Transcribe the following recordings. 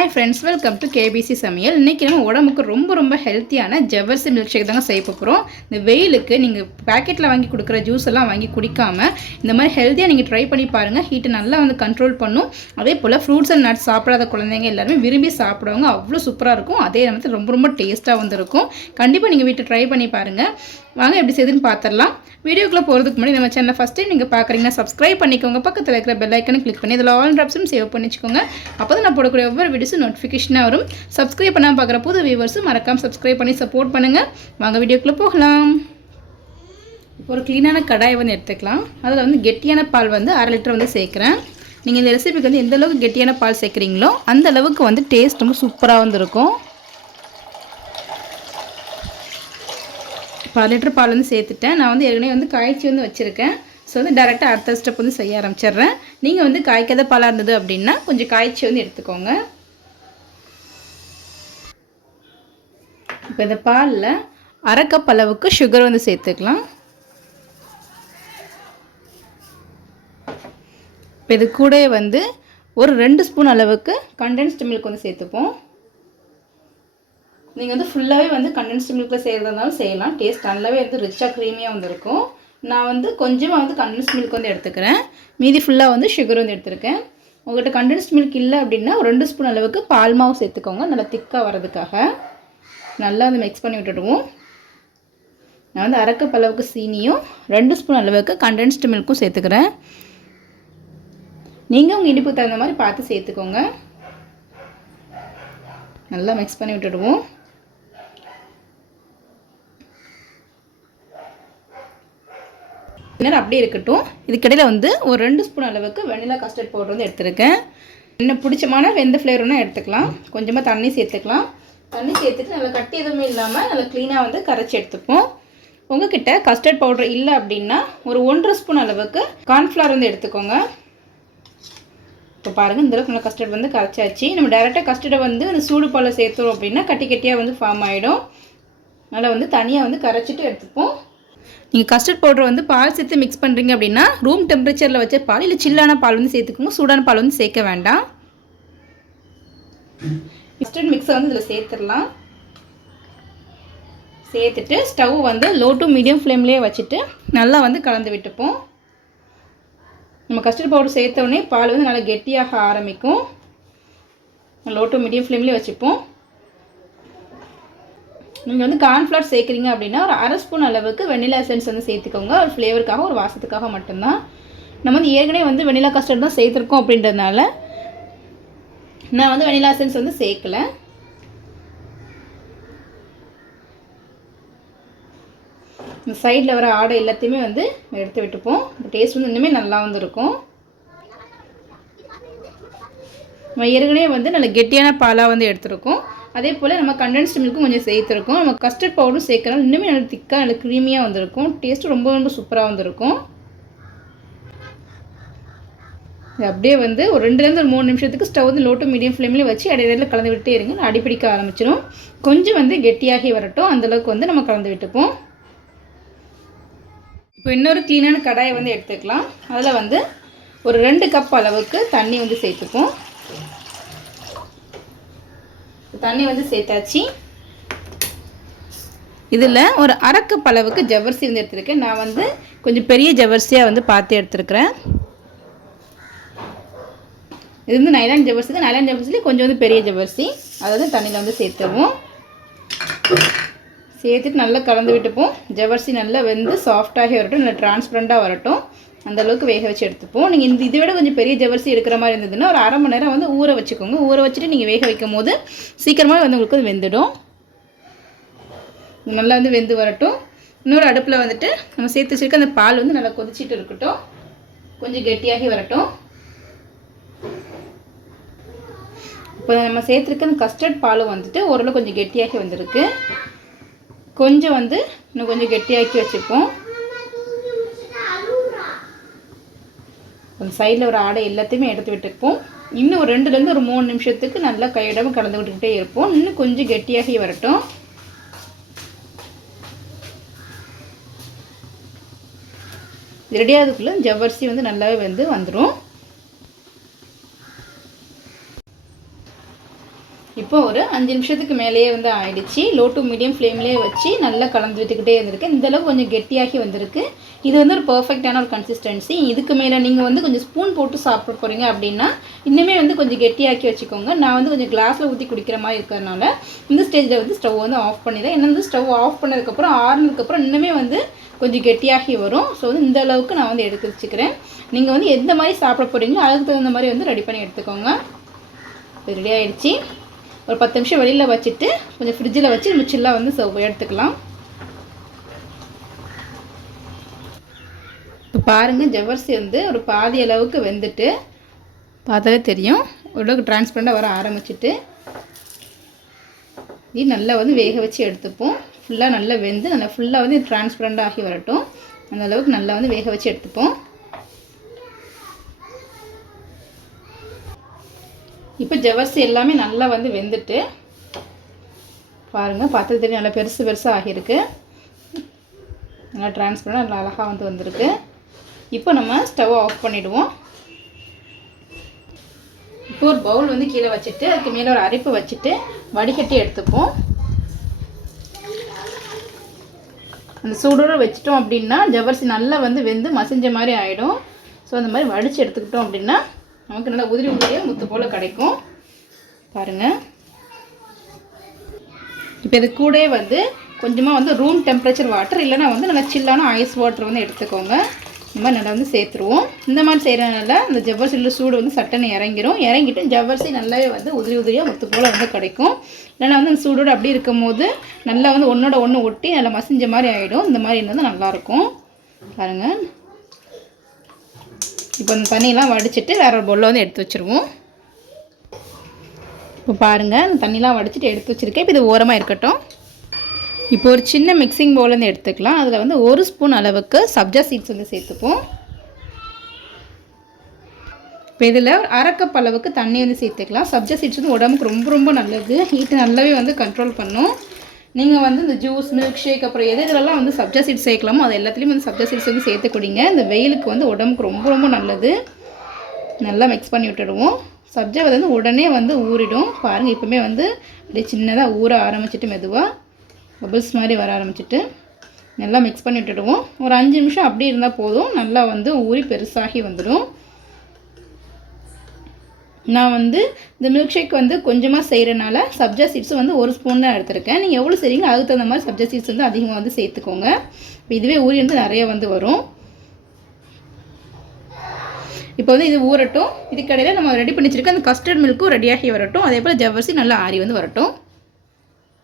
Hi friends welcome to KBC சமையல். இன்றைக்கி நம்ம உடம்புக்கு ரொம்ப ரொம்ப ஹெல்த்தியான ஜவ்வரிசி மில்க் ஷேக் தாங்க செய்ய போகிறோம் இந்த வெயிலுக்கு நீங்கள் பேக்கெட்டில் வாங்கி கொடுக்குற ஜூஸ் எல்லாம் வாங்கி குடிக்காமல் இந்த மாதிரி ஹெல்த்தியாக நீங்கள் ட்ரை பண்ணி பாருங்கள் ஹீட்டை நல்லா வந்து கண்ட்ரோல் பண்ணும். அதே போல் ஃப்ரூட்ஸ் அண்ட் நட்ஸ் சாப்பிடாத குழந்தைங்க எல்லாருமே விரும்பி சாப்பிடுவாங்க. அவ்வளோ சூப்பராக இருக்கும். அதே நேரத்தில் ரொம்ப ரொம்ப டேஸ்ட்டாக வந்துருக்கும். கண்டிப்பாக நீங்கள் வீட்டை ட்ரை பண்ணி பாருங்கள் வாங்க எப்படி செய்யுதுன்னு பார்த்துடலாம் வீடியோக்குள்ளே போகிறதுக்கு முன்னாடி நம்ம சேனல் ஃபஸ்ட் டைம் நீங்கள் பார்க்குறீங்கன்னா சப்ஸ்கிரைப் பண்ணிக்கோங்க. பக்கத்தில் இருக்கிற பெல் ஐக்கனை கிளிக் பண்ணி இதில் ஆல் ட்ராப்ஸும் சேவ் பண்ணிக்கோங்க அப்போ தான் நான் போடக்கூடிய ஒவ்வொரு வீடியோஸும் நோட்டிஃபிகேஷனாக வரும். சப்ஸ்கிரைப் பண்ணால் பார்க்குற புது வியூவர்ஸும் மறக்காமல் சப்ஸ்கிரைப் பண்ணி சப்போர்ட் பண்ணுங்கள் வாங்க வீடியோக்குள்ளே போகலாம். ஒரு க்ளீனான கடாயை வந்து எடுத்துக்கலாம். அதில் வந்து கெட்டியான பால் வந்து அரை லிட்டர் வந்து சேர்க்குறேன். நீங்கள் இந்த ரெசிபிக்கு வந்து எந்த அளவுக்கு கெட்டியான பால் சேர்க்குறீங்களோ அந்த அளவுக்கு வந்து டேஸ்ட் ரொம்ப சூப்பராக வந்து இருக்கும். இப்போ லிட்டர் பால் வந்து சேர்த்துட்டேன். நான் வந்து ஏற்கனவே வந்து காய்ச்சி வந்து வச்சுருக்கேன். ஸோ வந்து டேரெக்டாக அடுத்த ஸ்டெப் வந்து செய்ய ஆரம்பிச்சிடுறேன். நீங்கள் வந்து காய்க்காத பாலாக இருந்தது அப்படின்னா கொஞ்சம் காய்ச்சி வந்து எடுத்துக்கோங்க. இப்போ இந்த பாலில் அரை கப் அளவுக்கு சுகர் வந்து சேர்த்துக்கலாம். இப்போ இது கூட வந்து ஒரு ரெண்டு ஸ்பூன் அளவுக்கு கண்டென்ஸ்டு மில்க் வந்து சேர்த்துப்போம். நீங்கள் வந்து ஃபுல்லாகவே வந்து கண்டென்ஸ்டு மில்கில் செய்கிறதா இருந்தாலும் செய்யலாம். டேஸ்ட் நல்லாவே வந்து ரிச்சாக க்ரீமியாக வந்துருக்கும். நான் வந்து கொஞ்சமாக வந்து கண்டென்ஸ்ட் மில்க் வந்து எடுத்துக்கிறேன். மீதி ஃபுல்லாக வந்து சுகர் வந்து எடுத்துருக்கேன். உங்கள்கிட்ட கண்டென்ஸ்ட் மில்க் இல்லை அப்படின்னா ஒரு ரெண்டு ஸ்பூன் அளவுக்கு பால் மாவு சேர்த்துக்கோங்க. நல்லா திக்காக வரதுக்காக நல்லா வந்து மிக்ஸ் பண்ணி விட்டுடுவோம். நான் வந்து அரைக்கப் அளவுக்கு சீனியும் ரெண்டு ஸ்பூன் அளவுக்கு கண்டென்ஸ்டு மில்க்கும் சேர்த்துக்கிறேன். நீங்கள் உங்கள் இனிப்புக்கு தகுந்த மாதிரி பார்த்து சேர்த்துக்கோங்க. நல்லா மிக்ஸ் பண்ணி விட்டுடுவோம். நேரம் அப்படியே இருக்கட்டும். இதுக்கிடையில் வந்து ஒரு ரெண்டு ஸ்பூன் அளவுக்கு வெண்ணிலா கஸ்டர்ட் பவுடர் வந்து எடுத்துருக்கேன். என்ன பிடிச்சமான வெந்த ஃப்ளேவர்னா எடுத்துக்கலாம். கொஞ்சமாக தண்ணி சேர்த்துக்கலாம். தண்ணி சேர்த்துட்டு நல்லா கட்டி எதுவுமே இல்லாமல் நல்லா க்ளீனாக வந்து கரைச்சி எடுத்துப்போம். உங்ககிட்ட கஸ்டர்ட் பவுடர் இல்லை அப்படின்னா ஒரு ஒன்றரை ஸ்பூன் அளவுக்கு கார்ன்ஃப்ளவர் வந்து எடுத்துக்கோங்க. இப்போ பாருங்கள் இந்தளவுக்கு நல்லா கஸ்டர்ட் வந்து கரைச்சாச்சு. நம்ம டேரெக்டாக கஸ்டர்டை வந்து அந்த சூடு பாலில் சேர்த்துறோம் அப்படின்னா கட்டி கட்டியாக வந்து ஃபார்ம் ஆகிடும் நல்லா வந்து தனியாக வந்து கரைச்சிட்டு எடுத்துப்போம். நீங்கள் கஸ்டர்ட் பவுடர் வந்து பால் சேர்த்து மிக்ஸ் பண்ணுறீங்க அப்படின்னா ரூம் டெம்பரேச்சரில் வச்ச பால் இல்லை சில்லான பால் வந்து சேர்த்துக்கோங்க. சூடான பால் வந்து சேர்க்க வேண்டாம். கஸ்டர்ட் மிக்ஸை வந்து இதில் சேர்த்துடலாம். சேர்த்துட்டு ஸ்டவ் வந்து லோ டு மீடியம் ஃப்ளேம்லேயே வச்சுட்டு நல்லா வந்து கலந்து விட்டுப்போம். நம்ம கஸ்டர்ட் பவுடர் சேர்த்தோடனே பால் வந்து நல்லா கெட்டியாக ஆரம்பிக்கும். லோ டு மீடியம் ஃப்ளேம்லேயே வச்சுப்போம். நீங்கள் வந்து கார்ன்ஃப்ளவர் சேர்க்குறீங்க அப்படின்னா ஒரு அரை ஸ்பூன் அளவுக்கு வெண்ணிலா எசன்ஸ் வந்து சேர்த்துக்கோங்க. ஒரு ஃப்ளேவருக்காக ஒரு வாசத்துக்காக மட்டும்தான். நம்ம வந்து ஏற்கனவே வந்து வெண்ணிலா கஸ்டர்ட் தான் சேர்த்துருக்கோம் அப்படின்றதுனால நான் வந்து வெண்ணிலா எசன்ஸ் வந்து சேர்க்கலை. இந்த சைடில் வர ஆடை எல்லாத்தையுமே வந்து எடுத்து விட்டுப்போம். டேஸ்ட் வந்து இன்னுமே நல்லா வந்து இருக்கும் நம்ம ஏற்கனவே வந்து நல்ல கெட்டியான பாலாக வந்து எடுத்துருக்கோம். அதே போல் நம்ம கண்டென்ஸ்டு மில்க்கும் கொஞ்சம் சேர்த்துருக்கோம். நம்ம கஸ்டர்ட் பவுடரும் சேர்க்கறோம் இன்னுமே நல்ல திக்காக நல்ல க்ரீமியாக வந்திருக்கும். டேஸ்ட்டு ரொம்ப ரொம்ப சூப்பராக வந்திருக்கும். அப்படியே வந்து ஒரு ரெண்டுலேருந்து ஒரு மூணு நிமிஷத்துக்கு ஸ்டவ் வந்து லோ டு மீடியம் ஃப்ளேம்லேயே வச்சு இடையில கலந்து விட்டே இருங்க. அடிப்பிடிக்க ஆரம்பிச்சிடும் கொஞ்சம் வந்து கெட்டியாகி வரட்டும். அந்தளவுக்கு வந்து நம்ம கலந்து விட்டுப்போம். இப்போ இன்னொரு க்ளீனான கடாயை வந்து எடுத்துக்கலாம். அதில் வந்து ஒரு ரெண்டு கப் அளவுக்கு தண்ணி வந்து சேர்த்துப்போம். தண்ணி வந்து சேர்த்தாச்சு. இதில் ஒரு அரக்கு பளவுக்கு அளவுக்கு ஜவ்வரிசி வந்து எடுத்துருக்கேன். நான் வந்து கொஞ்சம் பெரிய ஜவர்சியாக வந்து பார்த்து எடுத்துருக்குறேன். இது வந்து நைலான் ஜவர்சி தான். நைலான் ஜவ்வரிசிலே கொஞ்சம் வந்து பெரிய ஜவர்சி அதை வந்து தண்ணியில் வந்து சேர்த்துவோம் சேர்த்துட்டு நல்லா கலந்து விட்டுப்போம். ஜவர்சி நல்லா வெந்து சாஃப்டாகி வரட்டும். நல்லா டிரான்ஸ்பரண்ட்டாக வரட்டும். அந்த அளவுக்கு வேக வச்சு எடுத்துப்போம். நீங்கள் இந்த இதை விட கொஞ்சம் பெரிய ஜவரிசி எடுக்கிற மாதிரி இருந்ததுன்னா ஒரு அரை மணி நேரம் வந்து ஊற வச்சுக்கோங்க. ஊற வச்சுட்டு நீங்கள் வேக வைக்கும் போது சீக்கிரமாக வந்து உங்களுக்கு வெந்துடும். நல்லா வந்து வெந்து வரட்டும். இன்னொரு அடுப்பில் வந்துட்டு நம்ம சேர்த்து வச்சுருக்க அந்த பால் வந்து நல்லா கொதிச்சிட்டு இருக்கட்டும். கொஞ்சம் கெட்டியாகி வரட்டும். இப்போ நம்ம சேர்த்துருக்க அந்த கஸ்டர்ட் பாலும் வந்துட்டு ஓரளவு கொஞ்சம் கெட்டியாகி வந்திருக்கு. கொஞ்சம் வந்து இன்னும் கொஞ்சம் கெட்டியாக்கி வச்சுப்போம். அந்த சைடில் ஒரு ஆடை எல்லாத்தையுமே எடுத்து விட்டுருப்போம். இன்னும் ஒரு ரெண்டுலேருந்து ஒரு மூணு நிமிஷத்துக்கு நல்லா கையிடாமல் கலந்து விட்டுக்கிட்டே இருப்போம். இன்னும் கொஞ்சம் கெட்டியாகி வரட்டும். ரெடியாகிறதுக்குள்ளே ஜவ்வரிசி வந்து நல்லாவே வந்து வந்துடும் இப்போ ஒரு அஞ்சு நிமிஷத்துக்கு மேலேயே வந்து ஆயிடுச்சு. லோ டு மீடியம் ஃப்ளேம்லேயே வச்சு நல்லா கலந்து விட்டுக்கிட்டே இருந்திருக்கு. இந்த கொஞ்சம் கெட்டியாகி வந்திருக்கு. இது வந்து ஒரு பர்ஃபெக்டான ஒரு கன்சிஸ்டன்சி இதுக்கு மேலே நீங்கள் வந்து கொஞ்சம் ஸ்பூன் போட்டு சாப்பிட போகிறீங்க அப்படின்னா இன்னுமே வந்து கொஞ்சம் கெட்டியாக்கி வச்சுக்கோங்க. நான் வந்து கொஞ்சம் கிளாஸில் ஊற்றி குடிக்கிற மாதிரி இருக்கிறதுனால இந்த ஸ்டேஜில் வந்து ஸ்டவ் வந்து ஆஃப் பண்ணிடுறேன். என்ன வந்து ஸ்டவ் ஆஃப் பண்ணதுக்கப்புறம் ஆறுனதுக்கப்புறம் இன்னுமே வந்து கொஞ்சம் கெட்டியாகி வரும். ஸோ வந்து இந்த அளவுக்கு நான் வந்து எடுத்து வச்சுக்கிறேன். நீங்கள் வந்து எந்த மாதிரி சாப்பிட போகிறீங்களோ அதுக்கு தகுந்த மாதிரி வந்து ரெடி பண்ணி எடுத்துக்கோங்க. ரெடி ஆகிடுச்சி ஒரு பத்து நிமிஷம் வெளியில் வச்சுட்டு கொஞ்சம் ஃப்ரிட்ஜில் வச்சு நம்ம சில்லாக வந்து சர்வ் எடுத்துக்கலாம். இப்போ பாருங்கள் ஜவ்வரிசி வந்து ஒரு பாதி அளவுக்கு வெந்துட்டு பார்த்தாலே தெரியும். ஓரளவுக்கு டிரான்ஸ்பரண்ட்டாக வர ஆரம்பிச்சிட்டு இது நல்லா வந்து வேக வச்சு எடுத்துப்போம். ஃபுல்லாக நல்லா வெந்து நல்லா ஃபுல்லாக வந்து டிரான்ஸ்பரண்ட் ஆகி வரட்டும். அந்த அளவுக்கு நல்லா வந்து வேக வச்சு எடுத்துப்போம். இப்போ ஜவ்வரிசி எல்லாமே நல்லா வந்து வெந்துட்டு பாருங்கள் பார்த்து தெரியும் நல்லா பெருசு பெருசாக ஆகியிருக்கு. நல்லா டிரான்ஸ்பரண்டாக நல்லா அழகாக வந்து வந்திருக்கு. இப்போ நம்ம ஸ்டவ் ஆஃப் பண்ணிவிடுவோம் இப்போ ஒரு பவுல் வந்து கீழே வச்சுட்டு அதுக்கு மேலே ஒரு அரிப்பு வச்சுட்டு வடிகட்டி எடுத்துப்போம். அந்த சூடோடு வச்சிட்டோம் அப்படின்னா ஜவ்வரிசி நல்லா வந்து வெந்து மசிஞ்ச மாதிரி ஆகிடும் ஸோ அந்த மாதிரி வடித்து எடுத்துக்கிட்டோம் அப்படின்னா நமக்கு நல்லா உதிரி உதிரியாக முத்து போல் கிடைக்கும். பாருங்கள் இப்போ இது கூட வந்து கொஞ்சமாக வந்து ரூம் டெம்பரேச்சர் வாட்டர் இல்லைனா வந்து நல்லா சில்லான ஐஸ் வாட்டர் வந்து எடுத்துக்கோங்க. இந்த மாதிரி நல்லா வந்து சேர்த்துருவோம். இந்த மாதிரி செய்கிறனால அந்த ஜவ்வரிசியில் சூடு வந்து சட்டனை இறங்கிரும். இறங்கிட்டு ஜவ்வரிசி நல்லாவே வந்து உதிரி உதிரியாக முத்து போல் வந்து கிடைக்கும். இல்லைனா வந்து அந்த சூடோடு அப்படி இருக்கும் போது நல்லா வந்து ஒன்றோட ஒன்று ஒட்டி நல்லா மசிஞ்ச மாதிரி ஆகிடும் இந்த மாதிரி வந்து நல்லாயிருக்கும் பாருங்கள் இப்போ அந்த தண்ணியெலாம் வடிச்சிட்டு வேற ஒரு பொல்ல வந்து எடுத்து வச்சுருவோம். இப்போ பாருங்கள் அந்த தண்ணிலாம் வடிச்சிட்டு எடுத்து வச்சுருக்கேன். இப்போ இது ஓரமாக இருக்கட்டும். இப்போ ஒரு சின்ன மிக்சிங் பவுலேருந்து வந்து எடுத்துக்கலாம். அதில் வந்து ஒரு ஸ்பூன் அளவுக்கு சப்ஜா சீட்ஸ் வந்து சேர்த்துப்போம். இப்போ இதில் அரைக்கப் அளவுக்கு தண்ணி வந்து சேர்த்துக்கலாம். சப்ஜா சீட்ஸ் வந்து உடம்புக்கு ரொம்ப ரொம்ப நல்லது. ஹீட்டு நல்லாவே வந்து கண்ட்ரோல் பண்ணும். நீங்கள் வந்து இந்த ஜூஸ் மில்க் ஷேக் அப்புறம் எது இதெல்லாம் வந்து சப்ஜா சீட் சேர்க்கலாமோ அது எல்லாத்துலேயும் வந்து சப்ஜா சீட்ஸ் வந்து சேர்த்து குடிங்க. இந்த வெயிலுக்கு வந்து உடம்புக்கு ரொம்ப ரொம்ப நல்லது. நல்லா மிக்ஸ் பண்ணி விட்டுடுவோம். சப்ஜா வந்து உடனே வந்து ஊறிடும். பாருங்கள் இப்போமே வந்து அப்படியே சின்னதாக ஊற ஆரம்பிச்சிட்டு மெதுவாக பபிள்ஸ் மாதிரி வர ஆரம்பிச்சிட்டு நல்லா மிக்ஸ் பண்ணி விட்டுடுவோம். ஒரு அஞ்சு நிமிஷம் அப்படி இருந்தால் போதும். நல்லா வந்து ஊறி பெருசாகி வந்துடும். நான் வந்து இந்த மில்க் ஷேக் வந்து கொஞ்சமாக செய்கிறனால சப்ஜா சீட்ஸ் வந்து ஒரு ஸ்பூன் தான் எடுத்திருக்கேன். நீங்கள் எவ்வளோ செய்கிறீங்க அதுக்கு தகுந்த மாதிரி சப்ஜா சீட்ஸ் வந்து அதிகமாக வந்து சேர்த்துக்கோங்க. இப்போ இதுவே ஊறி வந்து நிறைய வந்து வரும். இப்போ வந்து இது ஊறட்டும். இதுக்கடையில் நம்ம ரெடி பண்ணி அந்த கஸ்டர்ட் மில்க்கும் ரெடியாகி வரட்டும். அதே போல் ஜவ்வரிசி நல்லா ஆறி வந்து வரட்டும்.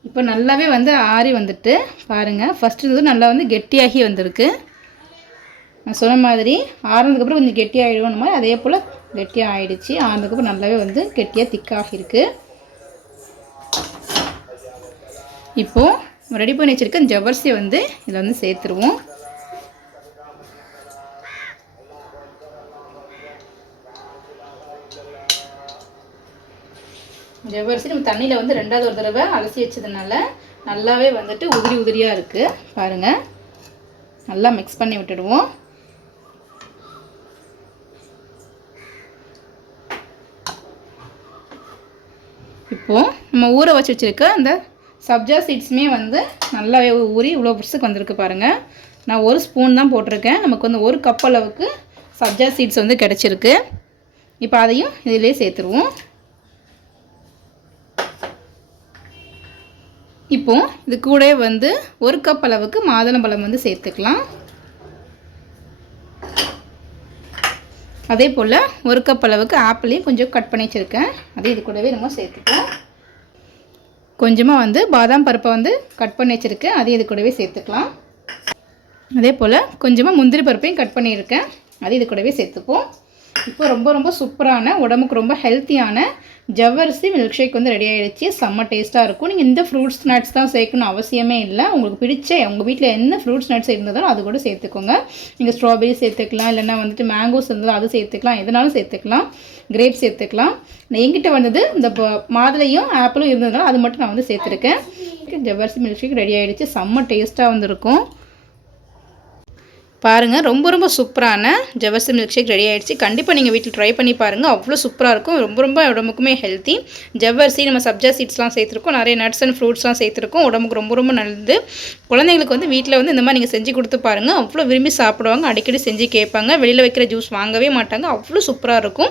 இப்போ நல்லாவே வந்து ஆறி வந்துட்டு பாருங்கள் ஃபஸ்ட்டு இது நல்லா வந்து கெட்டியாகி வந்திருக்கு. நான் சொன்ன மாதிரி ஆறுனதுக்கப்புறம் கொஞ்சம் கெட்டியாகிடும் மாதிரி அதே போல் கெட்டியாக ஆயிடுச்சு ஆனதுக்கப்புறம் நல்லாவே வந்து கெட்டியாக திக்காகிருக்கு இப்போது ரெடி பண்ணி வச்சுருக்க ஜவ்வரிசியை வந்து இதில் வந்து சேர்த்துருவோம். ஜவ்வரிசி நம்ம தண்ணியில் வந்து ரெண்டாவது ஒரு தடவை அலசி வச்சதுனால நல்லாவே வந்துட்டு உதிரி உதிரியாக இருக்குது பாருங்கள் நல்லா மிக்ஸ் பண்ணி விட்டுடுவோம் இப்போது நம்ம ஊற வச்சு வச்சுருக்க அந்த சப்ஜா சீட்ஸுமே வந்து நல்லாவே ஊறி இவ்வளோ புதுசுக்கு வந்திருக்கு பாருங்கள் நான் ஒரு ஸ்பூன் தான் போட்டிருக்கேன். நமக்கு வந்து ஒரு கப் அளவுக்கு சப்ஜா சீட்ஸ் வந்து கிடச்சிருக்கு. இப்போ அதையும் இதிலே சேர்த்துருவோம். இப்போ இது கூட வந்து ஒரு கப் அளவுக்கு மாதுளம்பழம் வந்து சேர்த்துக்கலாம். அதே போல் ஒரு கப் அளவுக்கு ஆப்பிளையும் கொஞ்சம் கட் பண்ணி வச்சுருக்கேன். அதே இது கூடவே நம்ம சேர்த்துக்கலாம் கொஞ்சமாக வந்து பாதாம் பருப்பை வந்து கட் பண்ணி வச்சுருக்கேன் அதையும் இது கூடவே சேர்த்துக்கலாம். அதே போல் கொஞ்சமாக முந்திரி பருப்பையும் கட் பண்ணியிருக்கேன். அதையும் இது கூடவே சேர்த்துப்போம். இப்போ ரொம்ப ரொம்ப சூப்பரான உடம்புக்கு ரொம்ப ஹெல்த்தியான ஜவ்வரிசி மில்க் ஷேக் வந்து ரெடி ஆகிடுச்சு செம்ம டேஸ்ட்டாக இருக்கும். நீங்கள் இந்த ஃப்ரூட்ஸ் நட்ஸ் தான் சேர்க்கணும் அவசியமே இல்லை. உங்களுக்கு பிடிச்ச உங்கள் வீட்டில் என்ன ஃப்ரூட்ஸ் நட்ஸ் இருந்ததாலும் அது கூட சேர்த்துக்கோங்க. நீங்கள் ஸ்ட்ராபெரி சேர்த்துக்கலாம் இல்லைனா வந்துட்டு மேங்கோஸ் இருந்தாலும் அது சேர்த்துக்கலாம். எதனாலும் சேர்த்துக்கலாம். கிரேப்ஸ் சேர்த்துக்கலாம். என்கிட்ட வந்தது இந்த மாதுளையும் ஆப்பிளும் இருந்ததுனால அது மட்டும் நான் வந்து சேர்த்துருக்கேன். ஜவ்வரிசி மில்க் ஷேக் ரெடி ஆகிடுச்சு செம்ம டேஸ்ட்டாக வந்துருக்கும். பாருங்கள் ரொம்ப ரொம்ப சூப்பரான ஜவர்சி மில்க் ஷேக் ரெடி ஆகிடுச்சு கண்டிப்பாக நீங்கள் வீட்டில் ட்ரை பண்ணி பாருங்கள் அவ்வளோ சூப்பராக இருக்கும். ரொம்ப ரொம்ப உடம்புக்குமே ஹெல்த்தி ஜவ்வரிசி நம்ம சப்ஜா சீட்ஸ்லாம் சேர்த்துருக்கோம். நிறைய நட்ஸ் அண்ட் ஃப்ரூட்ஸ்லாம் சேர்த்துருக்கோம். உடம்புக்கு ரொம்ப ரொம்ப நல்லது. குழந்தைங்களுக்கு வந்து வீட்டில் வந்து இந்த மாதிரி நீங்கள் செஞ்சு கொடுத்து பாருங்கள் அவ்வளோ விரும்பி சாப்பிடுவாங்க. அடிக்கடி செஞ்சு கேட்பாங்க. வெளியில் வைக்கிற ஜூஸ் வாங்கவே மாட்டாங்க. அவ்வளோ சூப்பராக இருக்கும்.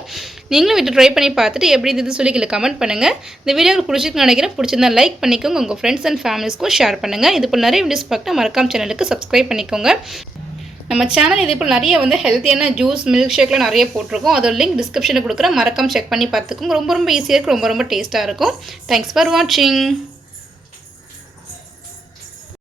நீங்களும் வீட்டில் ட்ரை பண்ணி பார்த்துட்டு எப்படி இது சொல்லி கீழே கமெண்ட் பண்ணுங்கள் இந்த வீடியோ உங்களுக்கு பிடிச்சிருக்கு நினைக்கிறேன். பிடிச்சிருந்தா லைக் பண்ணிக்கோங்க. உங்கள் ஃப்ரெண்ட்ஸ் அண்ட் ஃபேமிலிஸ்க்கும் ஷேர் பண்ணுங்கள் இது போல் நிறைய வீடியோஸ் பார்க்க மறக்காம சேனலுக்கு சப்ஸ்கிரைப் பண்ணிக்கோங்க. நம்ம சேனல் இதே போல் நிறைய வந்து ஹெல்த்தியான ஜூஸ் மில்க் ஷேக்லாம் நிறைய போட்டிருக்கோம். அதோட லிங்க் டிஸ்கிரிப்ஷனில் கொடுக்குறேன். மறக்காம செக் பண்ணி பார்த்துக்கோங்க. ரொம்ப ரொம்ப ஈஸியாக இருக்கும் ரொம்ப ரொம்ப டேஸ்ட்டாக இருக்கும். தேங்க்ஸ் ஃபார் வாட்சிங்